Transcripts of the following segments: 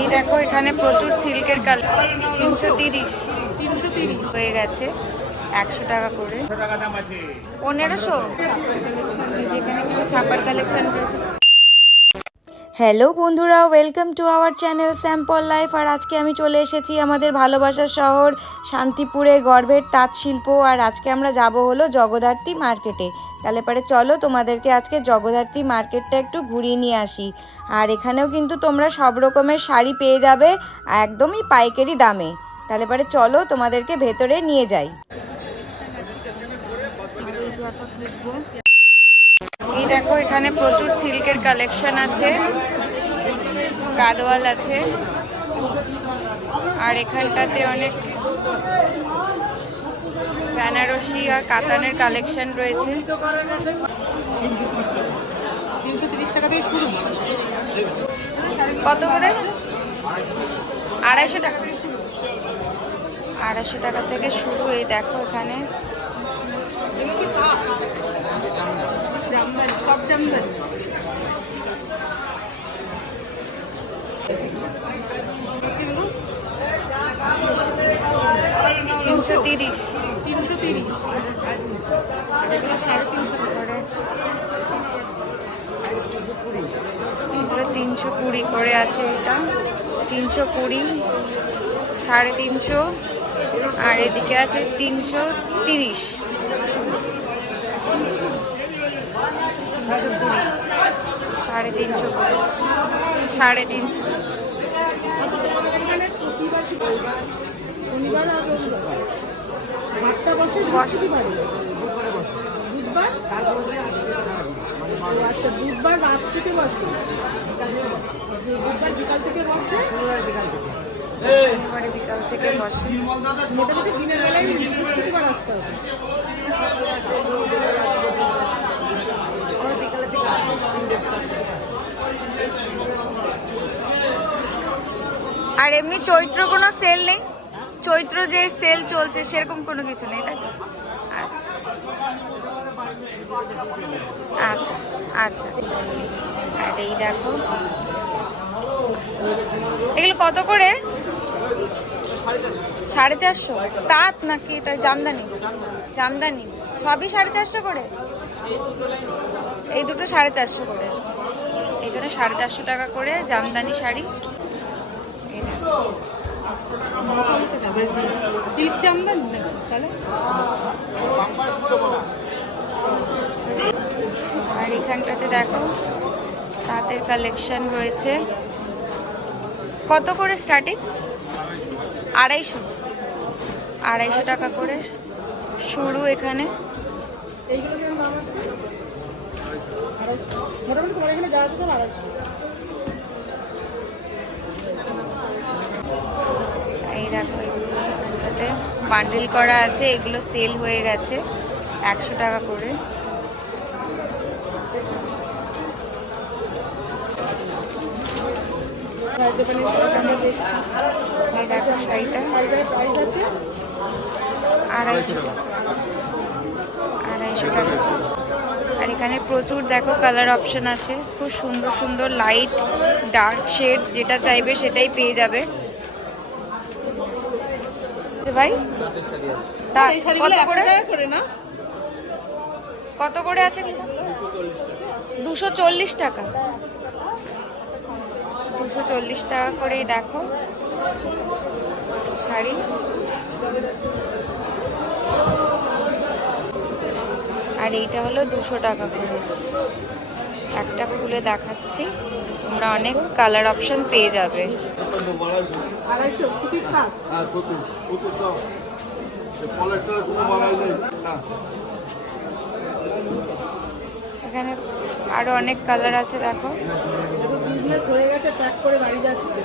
এই দেখো এখানে প্রচুর সিল্কের কালার। 330 হয়ে গেছে, 100 টাকা করে। 1500 এখানে কিছু ছাপার কালেকশন রয়েছে। হ্যালো বন্ধুরা, welcome to our channel sample life. আর আজকে আমি চলে এসেছি আমাদের ভালোবাসার শহর শান্তিপুরে, গর্বের তাঁত শিল্প। আর আজকে আমরা যাব হলো জগদ্ধাত্রী মার্কেটে। তাহলে পরে চলো তোমাদেরকে আজকে জগদ্ধাত্রী মার্কেটটা একটু ঘুরিয়ে নিয়ে আসি। আর এখানেও কিন্তু তোমরা সব রকমের শাড়ি পেয়ে যাবে একদমই পাইকারি দামে। তাহলে পরে চলো তোমাদেরকে ভেতরে নিয়ে যাই। এই দেখো এখানে প্রচুর সিল্কের কালেকশন আছে, গাদোয়াল আছে, আর এখানটাতে অনেক বেনারসি আর কাতানের কালেকশন রয়েছে। 330 টাকা থেকে শুরু। কত করে? 250 টাকা। 250 টাকা থেকে শুরু। এই দেখো এখানে জামদানি, সব জামদানি। 330। 320 করে আছে। এটা 320, 350, আর এদিকে আছে 330। 320, 350, 350। শনিবার আর রবিবার হাটটা বসে বৃহস্পতিবারে। বুধবার, আচ্ছা বুধবার রাত থেকে বসে, বুধবার বিকাল থেকে বসে, শনিবারে বিকাল থেকে বসে। মোটামুটি দিনের বেলায় বৃহস্পতিবার আসতে হবে। আর এমনি চৈত্র কোনো সেল নেই? চৈত্র যে সেল চলছে সেরকম কোনো কিছু নেই, তাই তো? আচ্ছা আচ্ছা আচ্ছা। আর এই দেখো এগুলো কত করে? 450। তাঁত নাকি এটা জামদানি? জামদানি সবই 450 করে। এই দুটো 450 করে। এখানে 450 টাকা করে জামদানি শাড়ি। সিল্ক জামদানি তাহলে। আর এখানটাতে দেখো তাঁতের কালেকশন রয়েছে। কত করে স্টার্টিং? 250। 250 টাকা করে শুরু এখানে। এইগুলো কিরকম দাম আছে? মোটামুটি তোমার এখানে যা আছে সব 250। এই দেখো এখানটাতে বান্ডিল করা আছে, এগুলো সেল হয়ে গেছে 100 টাকা করে। এই দেখো শাড়িটা 250 টাকা। 250 টাকা। আর এখানে প্রচুর দেখো কালার অপশন আছে, খুব সুন্দর সুন্দর লাইট ডার্ক শেড, যেটা চাইবে সেটাই পেয়ে যাবে ভাই। কত করে? কত করে আছে? 240 টাকা। 240 টাকা করেই দেখো শাড়ি। আর এইটা হলো 200 টাকা করে। একটা খুলে দেখাচ্ছি, তোমরা অনেক কালার অপশন পেয়ে যাবে। এখানে আরো অনেক কালার আছে দেখো। হয়ে গেছে, প্যাক করে বাড়ি যাচ্ছে।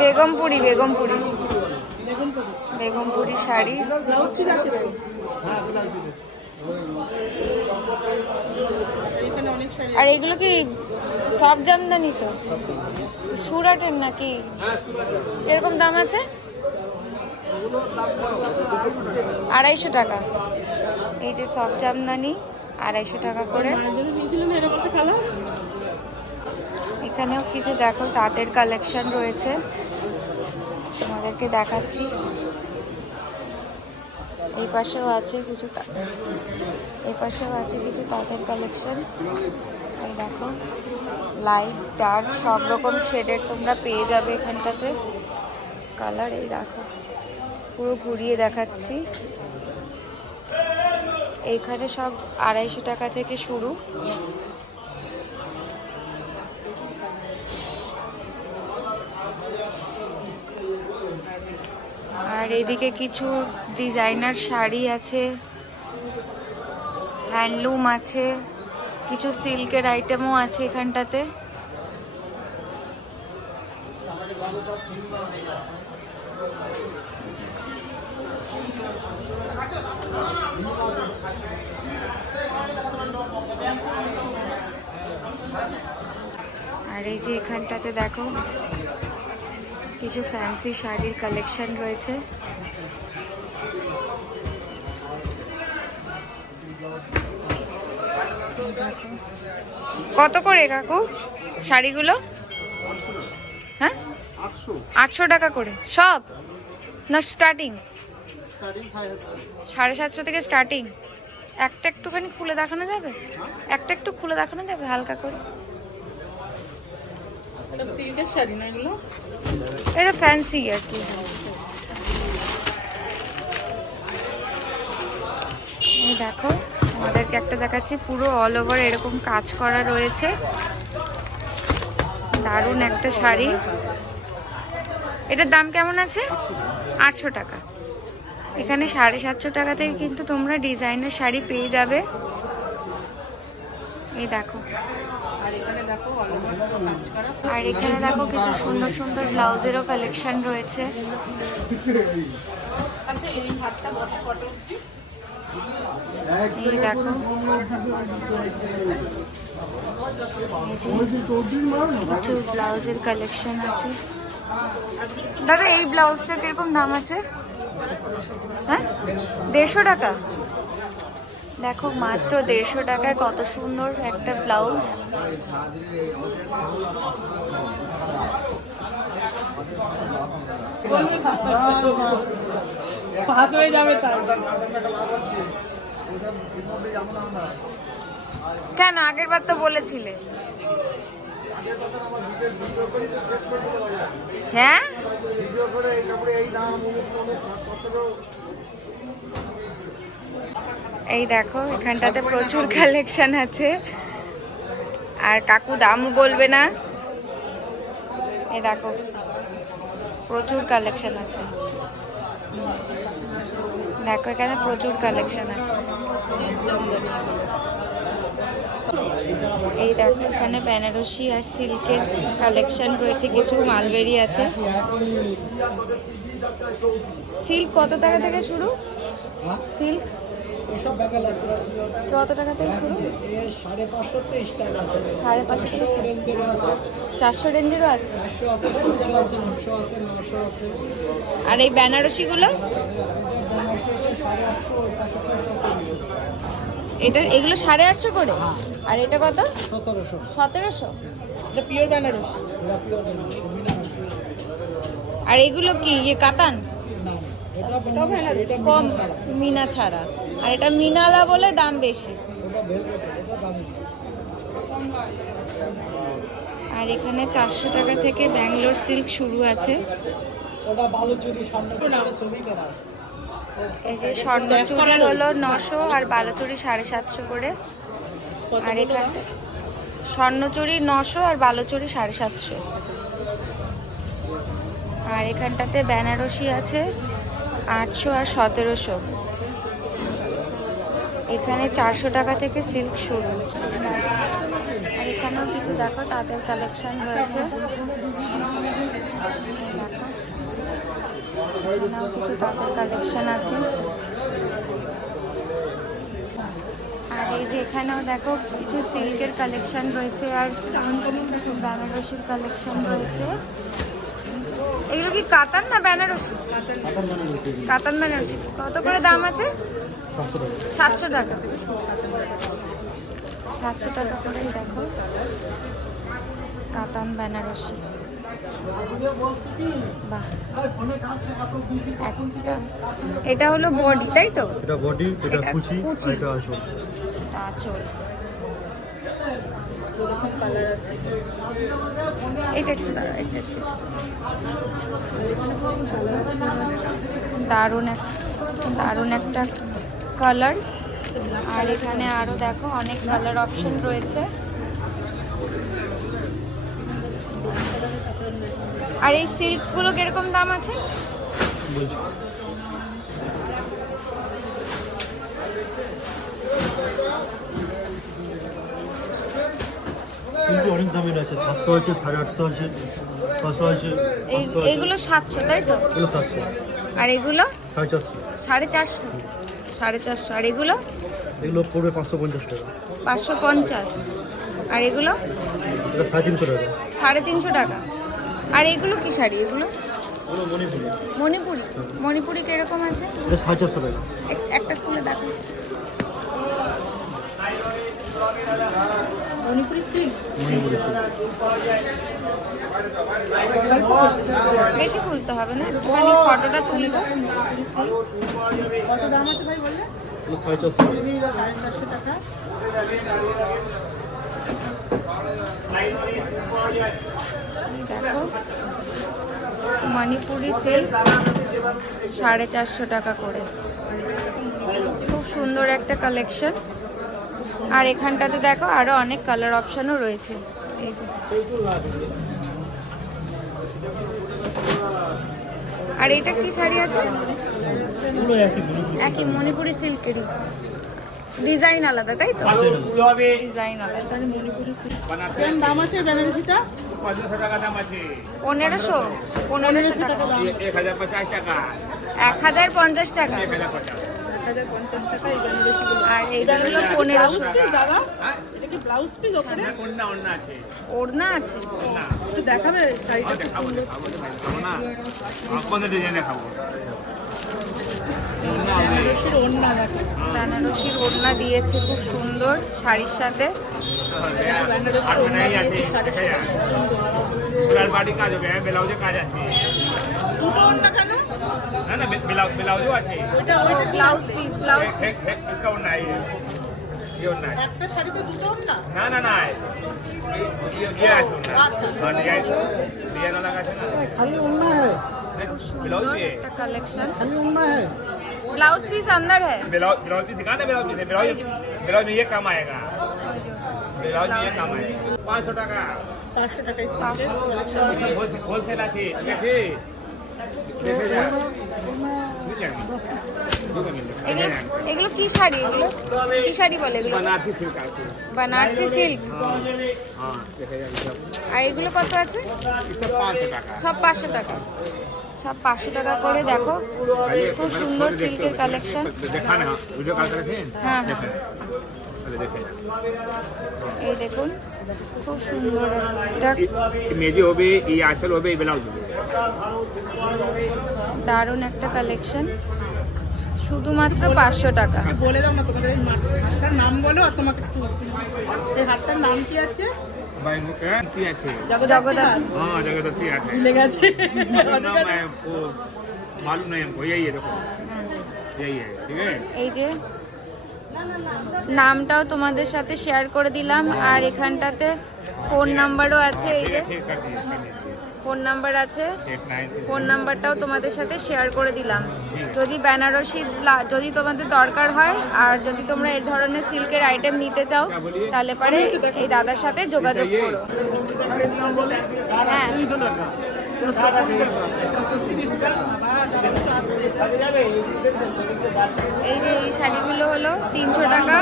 বেগমপুরি, বেগমপুরি, বেগমপুরি শাড়ি। আর এগুলো কি সব জামদানি তো? সুরাটের নাকি? এরকম দাম আছে? 250 টাকা। এই যে সব জামদানি 250 টাকা করে। মায়ের জন্য দিয়েছিলেন না এরকম একটা কালার? এখানেও কিছু দেখো তাঁতের কালেকশন রয়েছে, তোমাদেরকে দেখাচ্ছি। এই পাশেও আছে কিছু এই পাশেও আছে কিছু তাঁতের কালেকশন। এই দেখো লাইট ডার্ক সব রকম শেডের তোমরা পেয়ে যাবে এখানটাতে কালার। এই দেখো পুরো ঘুরিয়ে দেখাচ্ছি। এইখানে সব 250 টাকা থেকে শুরু। আর এদিকে কিছু ডিজাইনার শাড়ি আছে, হ্যান্ডলুম আছে, কিছু সিল্কের আইটেমও আছে এখানটাতে। আর এই যে এখানটাতে দেখো কিছু ফ্যান্সি শাড়ির কালেকশন রয়েছে। কত করে কাকু শাড়িগুলো? হ্যাঁ 800 টাকা করে সব না? স্টার্টিং 750 থেকে স্টার্টিং। একটা একটুখানি খুলে দেখানো যাবে? একটা একটু খুলে দেখানো যাবে হালকা করে? এটা সিল্কের শাড়ি না এগুলো? এটা ফ্যান্সি আর কি। এই দেখো আমাদেরকে একটা দেখাচ্ছি, পুরো অল ওভার এরকম কাজ করা রয়েছে, দারুণ একটা শাড়ি। এটার দাম কেমন আছে? 800 টাকা। এখানে 750 টাকা থেকে কিন্তু তোমরা ডিজাইনার শাড়ি পেয়ে যাবে। এই দেখো আর এখানে দেখো অল ওভার কাজ করা। আর এখানে দেখো কিছু সুন্দর সুন্দর ব্লাউজেরও কালেকশন রয়েছে। আচ্ছা এই হাতটা বড় ফটো। এই দেখো কিছু ব্লাউজের কালেকশন আছে। দাদা এই ব্লাউজটা কিরকম দাম আছে? হ্যাঁ 150 টাকা। দেখো মাত্র 150 টাকায় কত সুন্দর একটা ব্লাউজ। পাস হয়ে যাবে তার। কেন আগের বার তো বলেছিলে? হ্যাঁ এই দেখো এখানটাতে প্রচুর কালেকশন আছে, আর কাকু দামও বলবে না। এই দেখো প্রচুর কালেকশন আছে, দেখো এখানে প্রচুর কালেকশন আছে। এই দেখো এখানে বেনারসি আর সিল্কের কালেকশন রয়েছে, কিছু মালবেরি আছে। সিল্ক কত টাকা থেকে শুরু? সিল্ক কত টাকা থেকে শুরু? 550 টাকা। 550 থেকে 400 রেঞ্জেরও আছে। আর এই বেনারসিগুলো এটা এগুলো 850 করে। আর এটা কত? 1700। এটা পিওর বেনারসি। আর এগুলো কি ইয়ে কাতান? কম মিনা ছাড়া। আর এটা মিনালা বলে দাম বেশি। আর এখানে 400 টাকা থেকে ব্যাঙ্গালোর সিল্ক শুরু আছে। এই যে স্বর্ণচুরি হলো 900 আর বালুচুরি 750 করে। আর এখানে স্বর্ণচুরি 900 আর বালুচুরি 750। আর এখানটাতে বেনারসি আছে 800 আর 1700। এখানে 400 টাকা থেকে সিল্ক শুরু। আর এখানেও কিছু দেখো তাদের কালেকশন রয়েছে। এখানেও কিছু তাদের কালেকশন আছে। আর এই যে এখানেও দেখো কিছু সিল্কের কালেকশন রয়েছে আর বেনারসির কালেকশন রয়েছে। এগুলো কি কাতান না বেনারসি? কাতান বেনারসি। কত করে দাম আছে? 700 টাকা। 700 টাকা করেই দেখো কাতান বেনারসি। বাহ, একটা এটা হলো বডি, তাই তো? এটা বডি, এটা এটা কুচি, কুচি। আর এটা আসল। আঁচল। এটা একটু দাঁড়া, এটা একটু দারুণ একটা কালার। আর এখানে আরো দেখো অনেক কালার অপশন রয়েছে। আর এই সিল্কগুলো কিরকম দাম আছে? বলছি সিল্কি অনেক দামের আছে, 700 আছে, 850 আছে, 600 আছে, 500 আছে। এইগুলো 700, তাই তো? এগুলো 700, আর এগুলো 450। 450, 450। আর এগুলো এগুলো পড়বে 550 টাকা। 550। আর এগুলো এটা 350 টাকা। 350 টাকা। আর এগুলো কি শাড়ি? এগুলো এগুলো মণিপুরি, মণিপুরি। মণিপুরি কিরকম আছে? এটা 450 টাকা। একটা খুলে দেখো। মণিপুরি সিল্ক। মণিপুরি বেশি খুলতে হবে না, একটুখানি ফটোটা তুলবো। কত দাম আছে ভাই বললে? এগুলো 450 টাকা। 450 টাকা। দেখো মণিপুরি সিল্ক 450 টাকা করে। খুব সুন্দর একটা কালেকশন। আর এখানটাতে দেখো আরো অনেক কালার অপশনও রয়েছে। এই যে, আর এটা কি শাড়ি আছে? এগুলো একই মণিপুরি। একই মণিপুরি সিল্কেরই, ডিজাইন আলাদা, তাই তো? ডিজাইন আলাদা। মণিপুরি সিল্ক। কেমন দাম আছে বেনারসিটা? 1500 টাকা দাম আছে। 1500 টাকা দাম। 1050 টাকা। 1050 টাকা। 1050। 1050 টাকা এই বেনারসিগুলো। আর এইটা হলো ব্লাউজ 1500। পিস দাদা? হ্যাঁ? এটা কি ব্লাউজ পিস ওখানে? কোনটা অন্য আছে? ওড়না আছে। না। একটু দেখাবে শাড়িটা? দেখাবো না। কোন ডিজাইন দেখাবো? বেনারসির ওড়না দেখো। বেনারসির ওড়না দিয়েছে খুব সুন্দর শাড়ির সাথে। আর নাই আছে। দেখা যায়। পুরার বাড়ি কাজ হবে, ব্লাউজে কাজ আছে। দুটো ওড়না কেন? না ব্লাউজও আছে। ওইটা ব্লাউজ পিস, ব্লাউজ পিস। इसका ओढ़ना है ये ओढ़ना है। একটা শাড়িতে দুটো ওড়না? ना ये আছে ওড়না। और ये ना लगा है ना। খালি ওড়না है, ब्लाउज সুন্দর भी है। একটা কালেকশন। खाली ओढ़ना है। ब्लाउज पीस अंदर है। ब्लाउज भी दिखा ना, ब्लाउज में ये काम आएगा। ब्लाउज में ये काम आएगा। 500 টাকা। 500 টাকায় होलसेल আছে, ঠিক আছে? দেখে যা। বুঝছেন? এগুলো এগুলো কি শাড়ি? এগুলো কি শাড়ি বলে এগুলো? बनारसी सिल्क আছে। बनारसी सिल्क। हाँ দেখে যা সব। আর এগুলো কত আছে? ये सब 500 টাকা। সব 500 টাকা। সব 500 টাকা করে। দেখো খুব সুন্দর সিল্কের কালেকশন। দেখা না ভিডিও কল করেছেন? হ্যাঁ, দেখে দেখে যা। এই দেখুন খুব সুন্দর একটা এই মেজি হবে, এই আঁচল হবে, এই ব্লাউজ হবে। দারুণ একটা কালেকশন, শুধুমাত্র 500 টাকা। বলে দাও না তোমাদের এই হাটটার নাম বলো। আর তোমাকে একটু এই হাটটার নাম কি আছে? ভাই কি আছে? জগদ্ধাত্রী। हाँ जगदत्ती आते हैं। ভুলে गए नाम है वो मालूम नहीं हमको, यही है देखो, यही है, ठीक है। এই যে নামটাও তোমাদের সাথে শেয়ার করে দিলাম। আর এখানটাতে ফোন নাম্বারও আছে। এই যে ठीक कर दिए, कर दीजिए। ফোন নাম্বার আছে, 89 ফোন নাম্বারটাও তোমাদের সাথে শেয়ার করে দিলাম। যদি বেনারসি যদি তোমাদের দরকার হয় আর যদি তোমরা এই ধরনের সিল্কের আইটেম নিতে চাও তাহলে পরে এই দাদার সাথে যোগাযোগ করো। হ্যাঁ, এই যে এই শাড়িগুলো হলো 300 টাকা,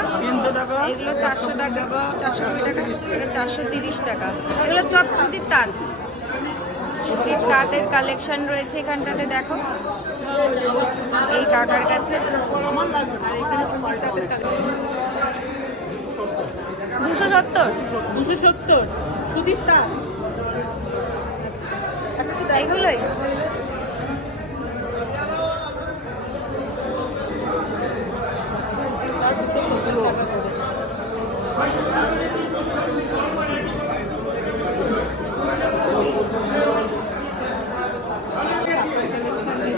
এগুলো 400 টাকা, 420 টাকা, এটা 430 টাকা। এগুলো সব সুতির তাঁত। সুতির তাঁতের কালেকশন রয়েছে এখানটাতে। দেখো এই কাকার কাছে 270। 270 সুদীপ তার। একটা কি এইগুলোই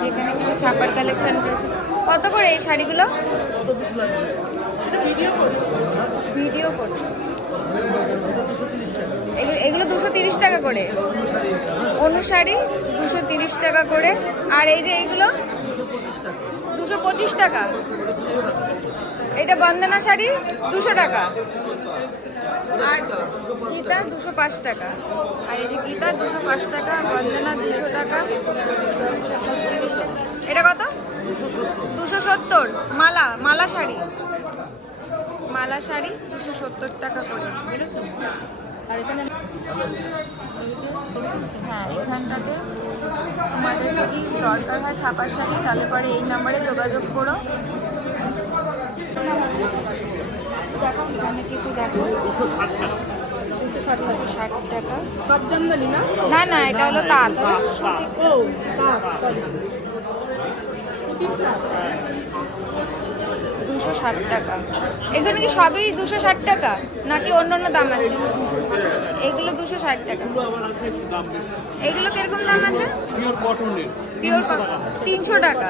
যেখানে কিছু ছাপার কালেকশন রয়েছে। কত করে এই শাড়িগুলো? ভিডিও করছে। এগুলো 230 টাকা করে। অনুসারী 230 টাকা করে। আর এই যে এইগুলো 225 টাকা। এটা বন্দনা শাড়ি 200 টাকা। আর গীতা 205 টাকা। আর এই যে গীতা 205 টাকা, বন্দনা 200 টাকা। এটা কত? 270। মালা শাড়ি 270 টাকা করে। আর এখানে এই যে হ্যাঁ, এখানটাতে তোমাদের যদি দরকার হয় ছাপার শাড়ি তাহলে পরে এই নাম্বারে যোগাযোগ করো। এখানে কিছু দেখো 260 টাকা। সব জামদানি না? না না, এটা হলো তাঁত। ও তাঁত, 260 টাকা। এগুলো কি সবই 260 টাকা নাকি অন্য অন্য দাম আছে? এগুলো 260 টাকা। এগুলো কিরকম দাম আছে? পিওর কটনের পিওর 300 টাকা।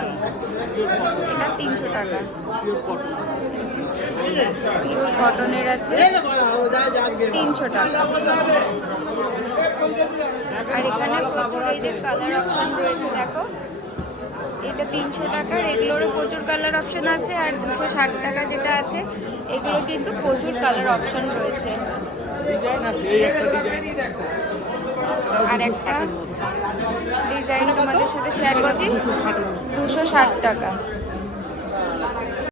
এটা 300 টাকা। পিওর কটনের আছে 300 টাকা। আর এখানে প্রচুর এই যে কালার অপশন রয়েছে দেখো। এটা 300 টাকার, এগুলোরও প্রচুর কালার অপশন আছে। আর 260 টাকা যেটা আছে এগুলো কিন্তু প্রচুর কালার অপশন রয়েছে। আর একটা ডিজাইন তোমাদের সাথে শেয়ার করছি 260 টাকা।